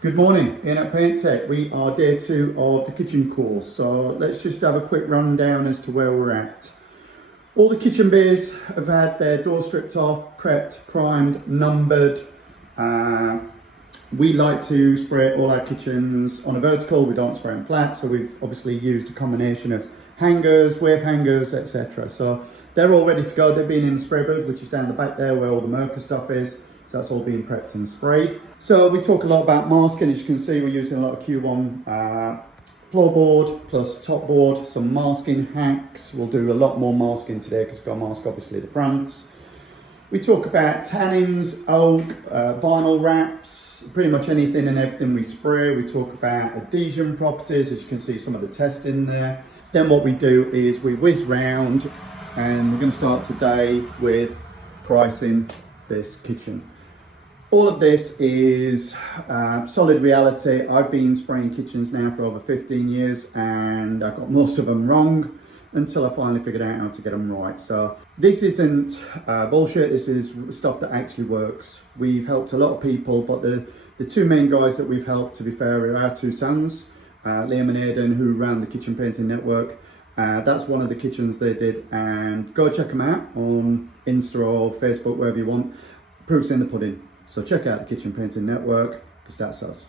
Good morning, Ian at Paint Tech. We are day 2 of the kitchen course, so let's just have a quick rundown as to where we're at. All the kitchen bays have had their doors stripped off, prepped, primed, numbered. We like to spray all our kitchens on a vertical, we don't spray them flat, so we've obviously used a combination of hangers, wave hangers, etc. So they're all ready to go. They've been in the spray booth, which is down the back there where all the Merca stuff is. So that's all being prepped and sprayed. So we talk a lot about masking. As you can see, we're using a lot of Q1 floorboard plus top board, some masking hacks. We'll do a lot more masking today because we've got to mask obviously the fronts. We talk about tannins, oak, vinyl wraps, pretty much anything and everything we spray. We talk about adhesion properties, as you can see some of the testing there. Then what we do is we whiz round, and we're going to start today with pricing this kitchen. All of this is solid reality. I've been spraying kitchens now for over 15 years and I got most of them wrong until I finally figured out how to get them right. So this isn't bullshit, this is stuff that actually works. We've helped a lot of people, but the two main guys that we've helped, to be fair, are our two sons, Liam and Aidan, who ran the Kitchen Painting Network. That's one of the kitchens they did, and go check them out on Insta or Facebook, wherever you want. Proof's in the pudding. So check out the Kitchen Painting Network, because that's us.